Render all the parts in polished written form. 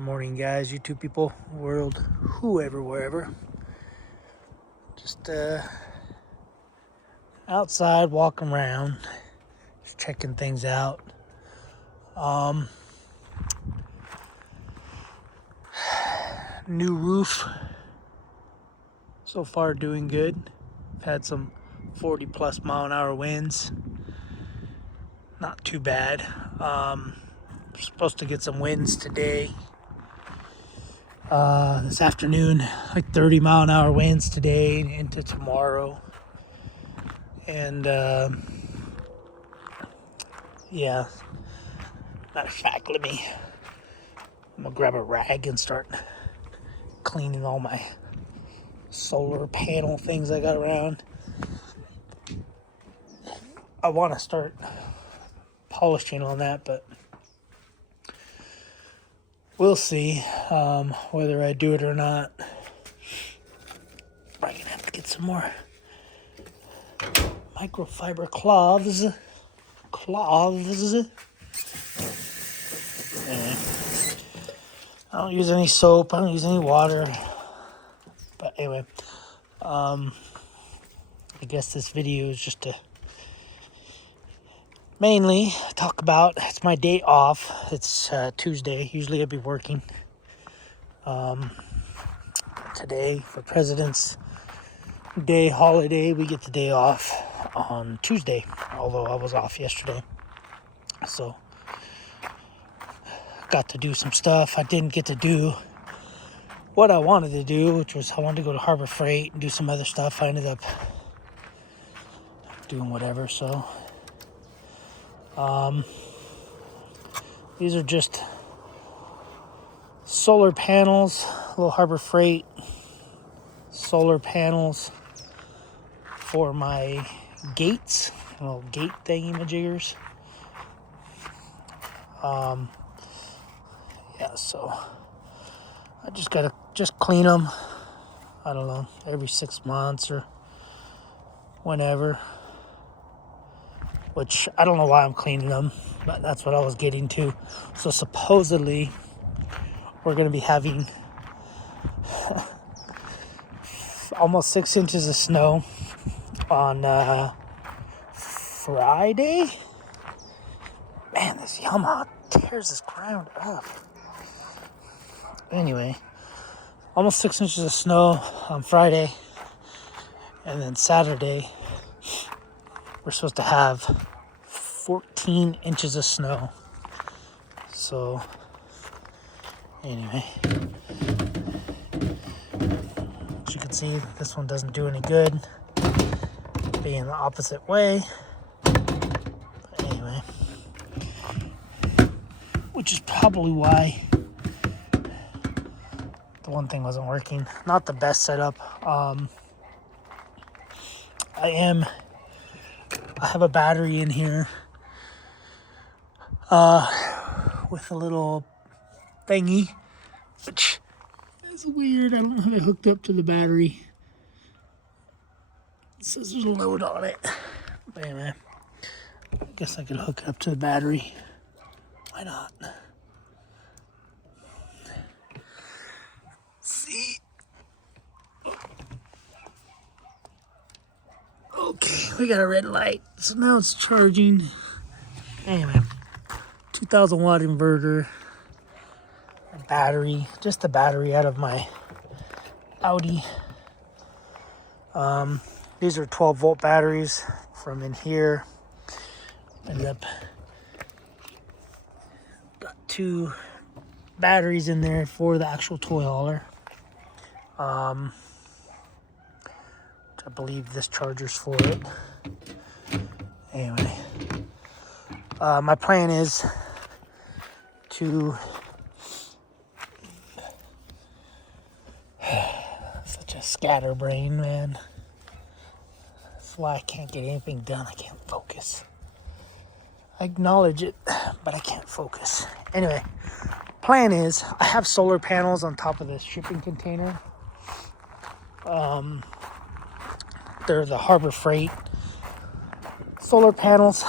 Morning, guys, YouTube people, world, whoever, wherever. Just outside, walking around, just checking things out. New roof. So far, doing good. I've had some 40+ mile an hour winds. Not too bad. Supposed to get some winds today. This afternoon, like 30 mile an hour winds today into tomorrow. And yeah, matter of fact, I'm gonna grab a rag and start cleaning all my solar panel things I got around. I want to start polishing on that, but we'll see whether I do it or not. Probably gonna have to get some more microfiber cloths. Anyway, I don't use any soap. I don't use any water. But anyway, I guess this video is just to mainly talk about, it's my day off. It's Tuesday. Usually I'd be working. Today, for President's Day holiday, we get the day off on Tuesday, although I was off yesterday. So, got to do some stuff. I didn't get to do what I wanted to do, which was I wanted to go to Harbor Freight and do some other stuff. I ended up doing whatever, so these are just solar panels, little Harbor Freight solar panels for my gates, little gate thingy-majiggers. Yeah, so I just gotta clean them. I don't know, every 6 months or whenever. Which I don't know why I'm cleaning them, but that's what I was getting to. So supposedly we're gonna be having almost 6 inches of snow on Friday. Man, this Yamaha tears this ground up. Anyway, almost 6 inches of snow on Friday, and then Saturday we're supposed to have 14 inches of snow. So anyway, as you can see, this one doesn't do any good being the opposite way. But anyway, which is probably why the one thing wasn't working. Not the best setup. I have a battery in here with a little thingy, which is weird. I don't have it hooked up to the battery. It says there's a load on it. But anyway, I guess I could hook it up to the battery. Why not? See? Okay, we got a red light. So now it's charging. Anyway, 2,000 watt inverter. A battery. Just the battery out of my Audi. These are 12 volt batteries from in here. Ended up got 2 batteries in there for the actual toy hauler. I believe this charger's for it. Anyway, my plan is to such a scatterbrain, man. That's why I can't get anything done. I can't focus. I acknowledge it, but I can't focus. Anyway, plan is I have solar panels on top of this shipping container. They're the Harbor Freight solar panels,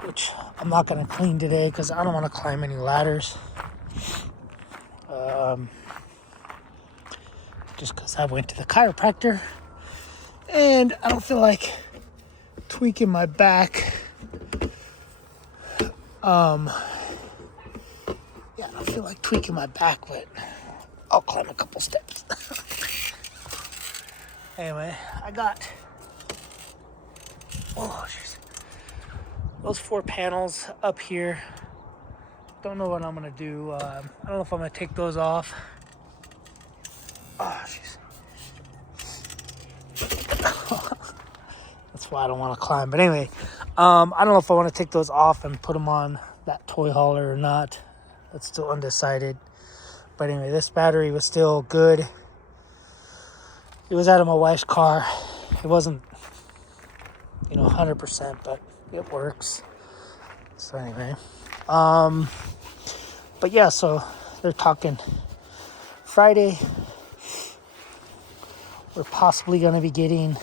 which I'm not going to clean today because I don't want to climb any ladders. Just because I went to the chiropractor and I don't feel like tweaking my back. Yeah, I don't feel like tweaking my back, but I'll climb a couple steps. Anyway, I got those 4 panels up here. Don't know what I'm gonna do. I don't know if I'm gonna take those off. Oh, jeez. That's why I don't want to climb. But anyway, I don't know if I want to take those off and put them on that toy hauler or not. That's still undecided. But anyway, this battery was still good. It was out of my wife's car. It wasn't, 100%, but it works. So anyway, but yeah, so they're talking Friday. We're possibly going to be getting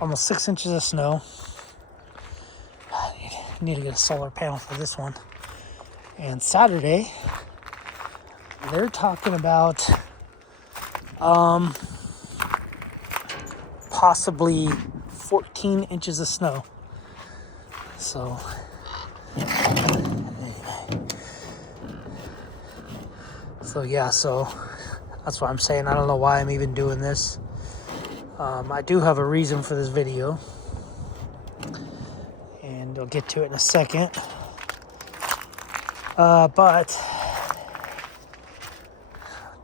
almost 6 inches of snow. I need to get a solar panel for this one. And Saturday, they're talking about possibly 14 inches of snow. So, so that's what I'm saying. I don't know why I'm even doing this. I do have a reason for this video, and I'll get to it in a second. But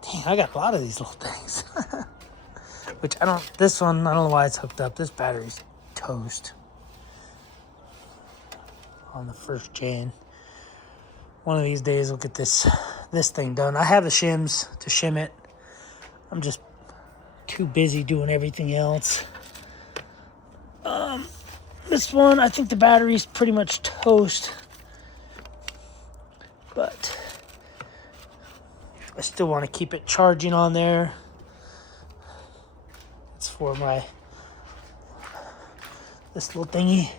dang, I got a lot of these little things. This one, I don't know why it's hooked up. This battery's toast on the 1st gen. One of these days we'll get this thing done. I have the shims to shim it. I'm just too busy doing everything else. This one, I think the battery's pretty much toast, but I still want to keep it charging on there. It's for this little thingy.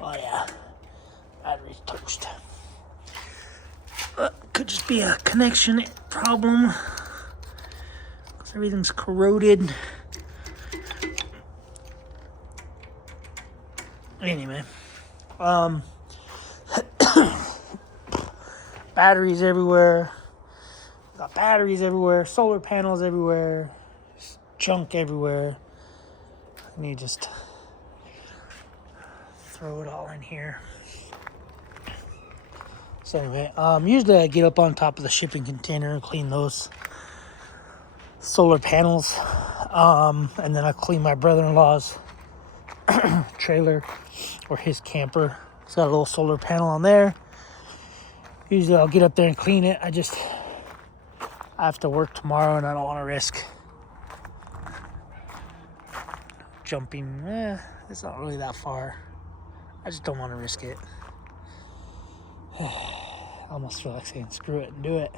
Oh yeah, battery's toast. Could just be a connection problem. Everything's corroded. Anyway, batteries everywhere. Got batteries everywhere. Solar panels everywhere. Junk everywhere. I need to just throw it all in here. So anyway, usually I get up on top of the shipping container and clean those solar panels, and then I clean my brother-in-law's trailer or his camper. It's got a little solar panel on there. Usually I'll get up there and clean it. I have to work tomorrow and I don't want to risk jumping. It's not really that far. I just don't want to risk it. I almost feel like saying screw it and do it.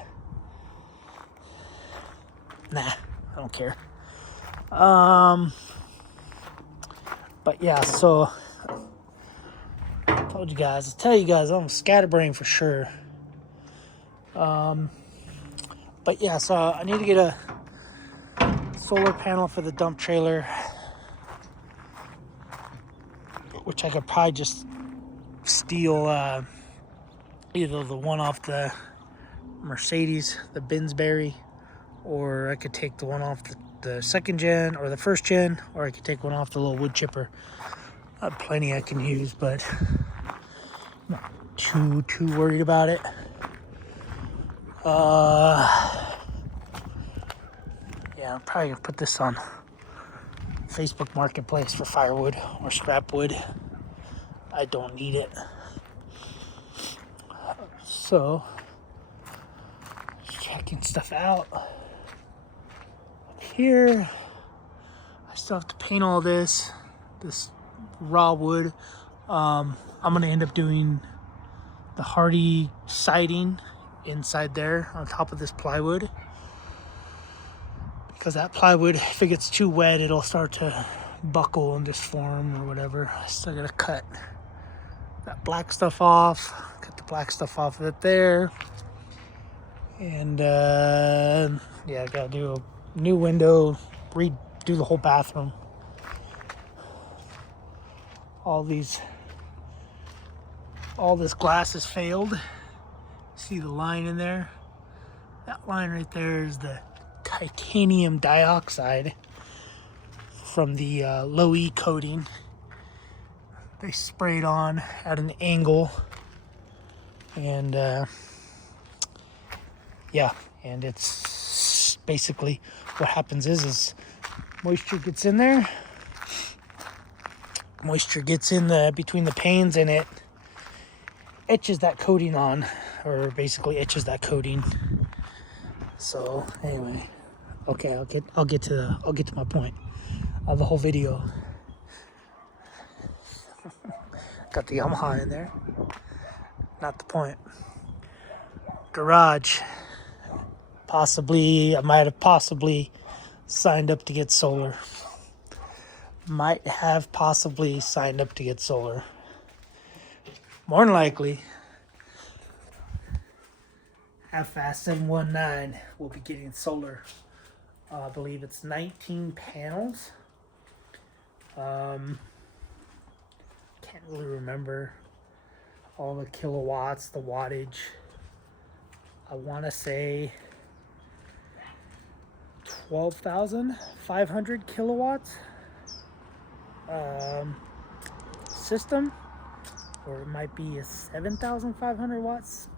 Nah, I don't care. But yeah, so I told you guys, I'll tell you guys, I'm scatterbrain for sure. But yeah, so I need to get a solar panel for the dump trailer, which I could probably just steal either the one off the Mercedes, the Binsbury, or I could take the one off the 2nd gen or the 1st gen, or I could take one off the little wood chipper. I have plenty I can use, but I'm not too worried about it. Yeah, I'm probably gonna put this on Facebook Marketplace for firewood or scrap wood. I don't need it. So, just checking stuff out. Here, I still have to paint all this raw wood. I'm gonna end up doing the hardy siding inside there on top of this plywood, because that plywood, if it gets too wet, it'll start to buckle and disform or whatever. I still gotta cut that black stuff off, cut the black stuff off of it there. And yeah, I gotta do a new window, redo the whole bathroom. All this glass has failed. See the line in there? That line right there is the titanium dioxide from the low E coating. They sprayed on at an angle, and yeah, and it's basically what happens is moisture gets in there. Moisture gets in between the panes, and it etches that coating on, or basically etches that coating. So anyway, okay, I'll get to my point of the whole video. Got the Yamaha in there. Not the point. Garage. I might have possibly signed up to get solar. Might have possibly signed up to get solar. More than likely, Half Fast 719 will be getting solar. I believe it's 19 panels. Can't really remember all the kilowatts, the wattage. I want to say 12,500 kilowatts system, or it might be a 7,500 watts,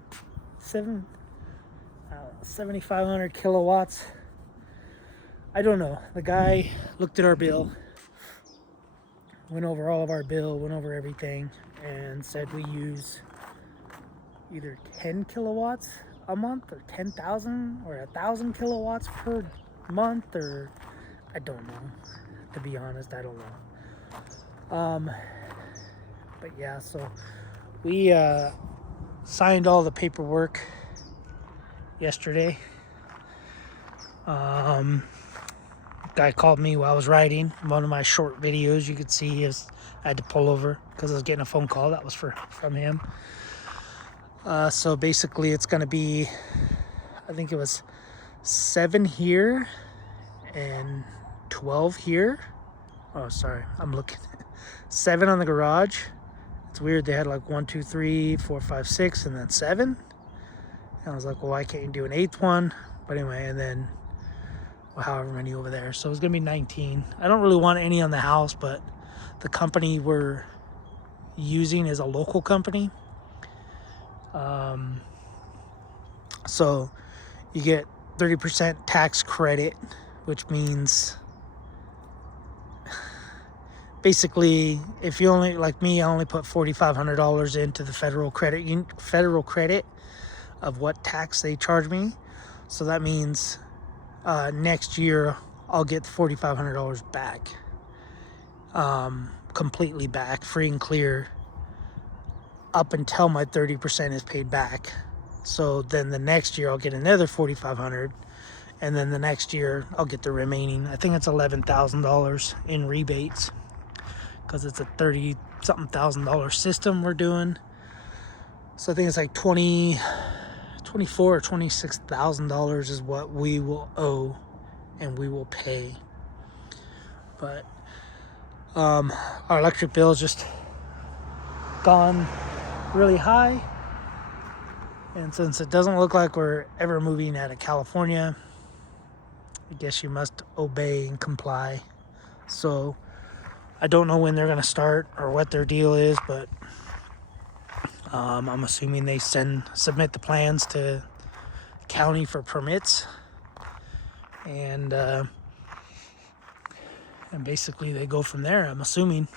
7,500 kilowatts. I don't know. The guy looked at our bill, went over all of our bill, went over everything, and said we use either 10 kilowatts a month, or 10,000 or 1,000 kilowatts per month, or I don't know. To be honest, I don't know. But yeah, so we signed all the paperwork yesterday. Guy called me while I was riding. One of my short videos, you could see is I had to pull over because I was getting a phone call. That was from him. So basically it's going to be, I think it was 7 here and 12 here. Oh, sorry, I'm looking. 7 on the garage. It's weird, they had like 1, 2, 3, 4, 5, 6, and then 7. And I was like, well, why can't you do an 8th one? But anyway, and then however many over there. So it's gonna be 19. I don't really want any on the house, but the company we're using is a local company. So you get 30% tax credit, which means basically if you only, like me, I only put $4,500 into the federal credit of what tax they charge me. So that means next year I'll get $4,500 back, completely back, free and clear, up until my 30% is paid back. So then the next year I'll get another $4,500, and then the next year I'll get the remaining. I think it's $11,000 in rebates, because it's a $30-something thousand system we're doing. So I think it's like $24,000 or $26,000 is what we will owe and we will pay. But our electric bill is just gone really high, and since it doesn't look like we're ever moving out of California, I guess you must obey and comply. So I don't know when they're going to start or what their deal is, but I'm assuming they submit the plans to county for permits, and basically they go from there, I'm assuming.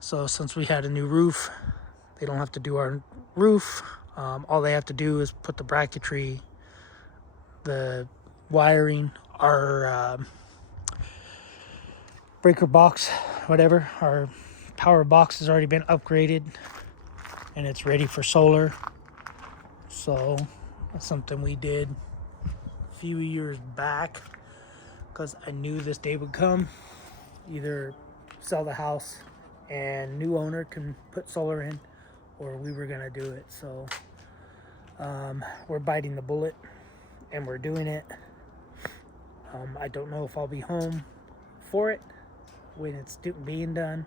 So since we had a new roof, they don't have to do our roof. All they have to do is put the bracketry, the wiring, our breaker box, whatever. Our power box has already been upgraded and it's ready for solar. So that's something we did a few years back because I knew this day would come. Either sell the house and new owner can put solar in, or we were gonna do it. So we're biting the bullet and we're doing it. I don't know if I'll be home for it when it's being done.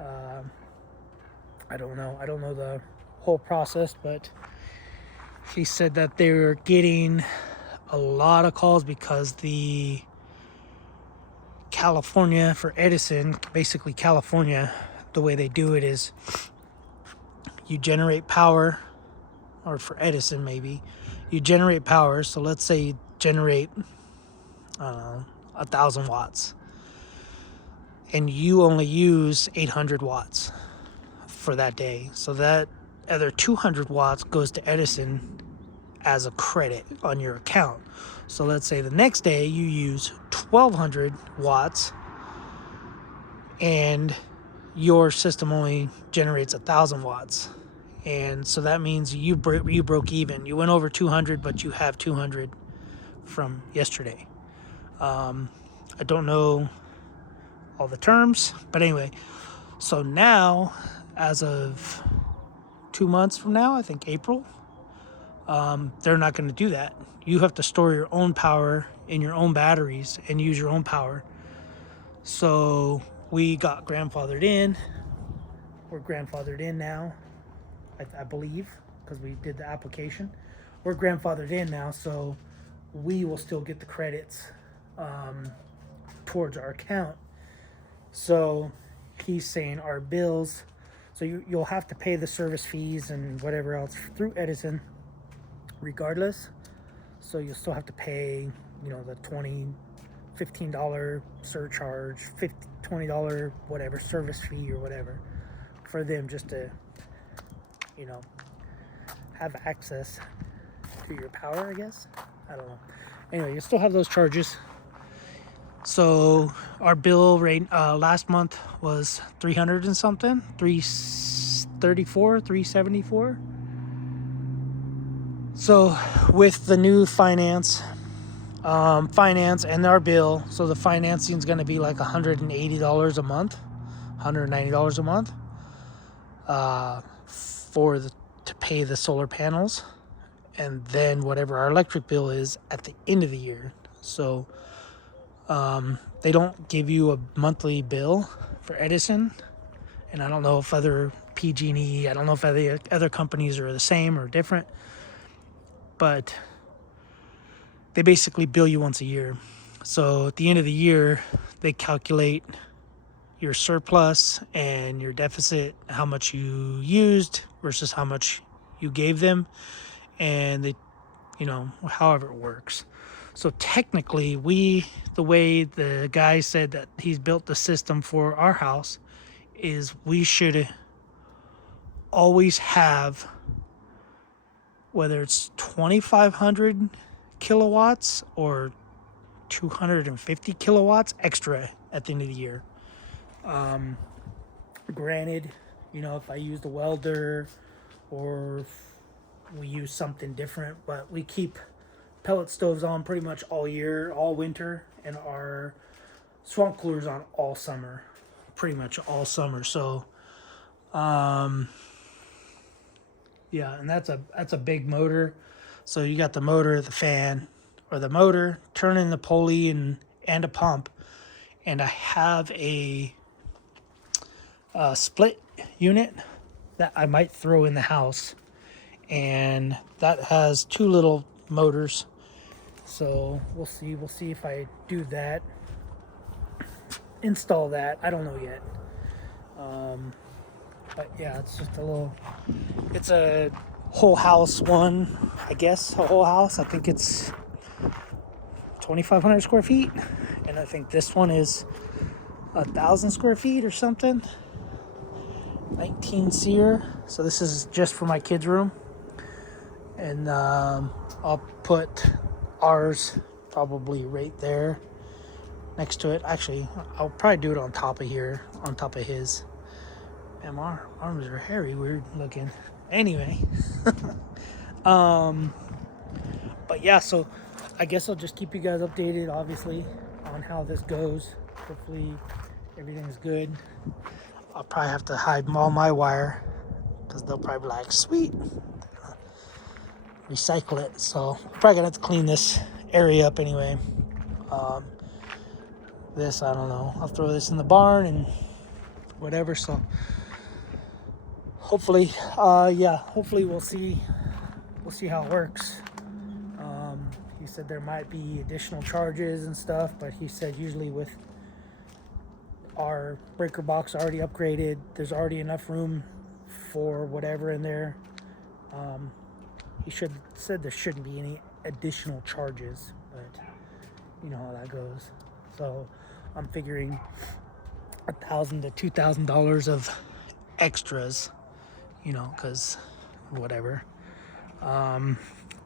I don't know. I don't know the whole process, but she said that they were getting a lot of calls because the California, for Edison, basically California, the way they do it is you generate power, or for Edison maybe, you generate power. So let's say you generate, I don't know, 1,000 watts, and you only use 800 watts for that day. So that other 200 watts goes to Edison as a credit on your account. So let's say the next day you use 1,200 watts and your system only generates 1,000 watts. And so that means you broke even. You went over 200, but you have 200 from yesterday. I don't know all the terms, but anyway. So now, as of 2 months from now, I think April, they're not going to do that. You have to store your own power in your own batteries and use your own power. So we got grandfathered in. We're grandfathered in now, I believe, because we did the application. We're grandfathered in now, so we will still get the credits towards our account. So he's saying our bills, so you'll have to pay the service fees and whatever else through Edison regardless. So you'll still have to pay, the $15 surcharge, $20 whatever service fee or whatever for them just to have access to your power, I guess. I don't know. Anyway, you still have those charges. So our bill rate last month was 300 and something, 334, 374. So with the new finance and our bill, so the financing is going to be like $180 a month, $190 a month to pay the solar panels, and then whatever our electric bill is at the end of the year. So they don't give you a monthly bill for Edison, and I don't know if other PG&E, I don't know if other companies are the same or different, but they basically bill you once a year. So at the end of the year, they calculate your surplus and your deficit, how much you used versus how much you gave them, and they, however it works. So technically, the way the guy said that he's built the system for our house is we should always have, whether it's 2,500 kilowatts or 250 kilowatts extra at the end of the year. Granted, if I use the welder or if we use something different, but we keep pellet stoves on pretty much all year, all winter, and our swamp coolers on all summer, pretty much all summer. So, yeah, and that's a big motor. So you got the motor, the fan, or the motor, turning the pulley and a pump. And I have a split unit that I might throw in the house, and that has two little motors. So we'll see if I do that, install that. I don't know yet. But yeah, it's just it's a whole house one, I guess, a whole house. I think it's 2,500 square feet, and I think this one is 1,000 square feet or something. 19 SEER. So this is just for my kids' room, and I'll put ours probably right there next to it. Actually, I'll probably do it on top of here, on top of his. Man, my arms are hairy, weird looking. Anyway, but yeah, so I guess I'll just keep you guys updated, obviously, on how this goes. Hopefully everything's good. I'll probably have to hide all my wire because they'll probably be like, sweet, recycle it. So probably gonna have to clean this area up anyway. This, I don't know, I'll throw this in the barn and whatever. So hopefully, hopefully we'll see how it works. He said there might be additional charges and stuff, but he said usually with our breaker box already upgraded, there's already enough room for whatever in there. He said there shouldn't be any additional charges, but you know how that goes. So I'm figuring $1,000 to $2,000 of extras, you know, because whatever.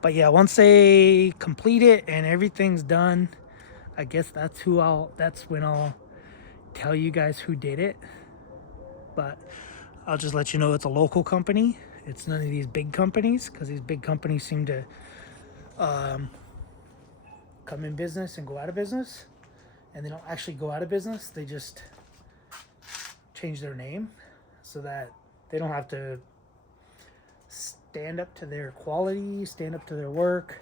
But yeah, once they complete it and everything's done, I guess that's when I'll tell you guys who did it. But I'll just let you know it's a local company. It's none of these big companies, because these big companies seem to come in business and go out of business. And they don't actually go out of business. They just change their name so that they don't have to stand up to their quality, stand up to their work,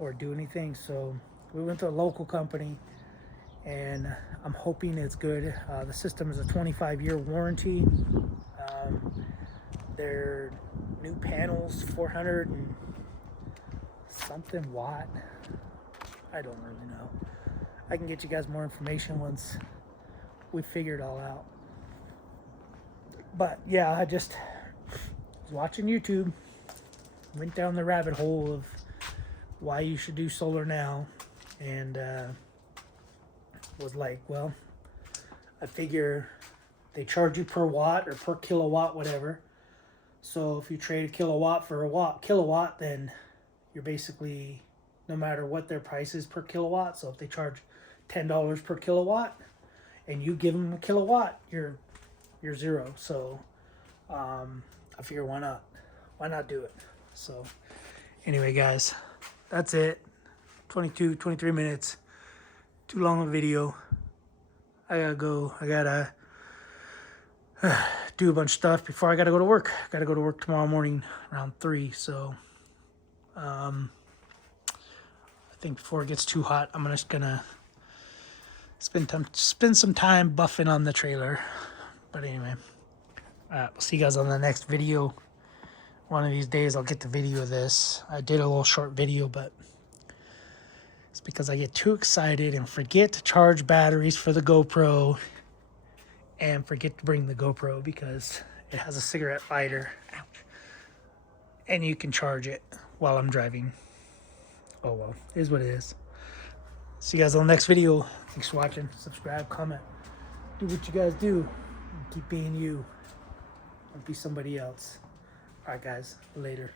or do anything. So we went to a local company, and I'm hoping it's good. The system is a 25-year warranty. Their new panels, 400 and something watt. I don't really know. I can get you guys more information once we figure it all out. But yeah, I just was watching YouTube, went down the rabbit hole of why you should do solar now, and was like, well, I figure they charge you per watt or per kilowatt, whatever. So if you trade a kilowatt for a kilowatt, then you're basically, no matter what their price is per kilowatt. So if they charge $10 per kilowatt and you give them a kilowatt, you're zero. So I figure why not do it. So anyway, guys, that's it. 23 minutes, too long a video. I gotta go. I gotta do a bunch of stuff before I gotta go to work. I gotta go to work tomorrow morning around 3. So I think before it gets too hot, I'm just gonna spend some time buffing on the trailer. But anyway, we'll see you guys on the next video. One of these days I'll get the video of this. I did a little short video, but it's because I get too excited and forget to charge batteries for the GoPro, and forget to bring the GoPro because it has a cigarette lighter. Ouch. And you can charge it while I'm driving. Oh well, it is what it is. See you guys on the next video. Thanks for watching. Subscribe, comment, do what you guys do. Keep being you. Don't be somebody else. Alright guys, later.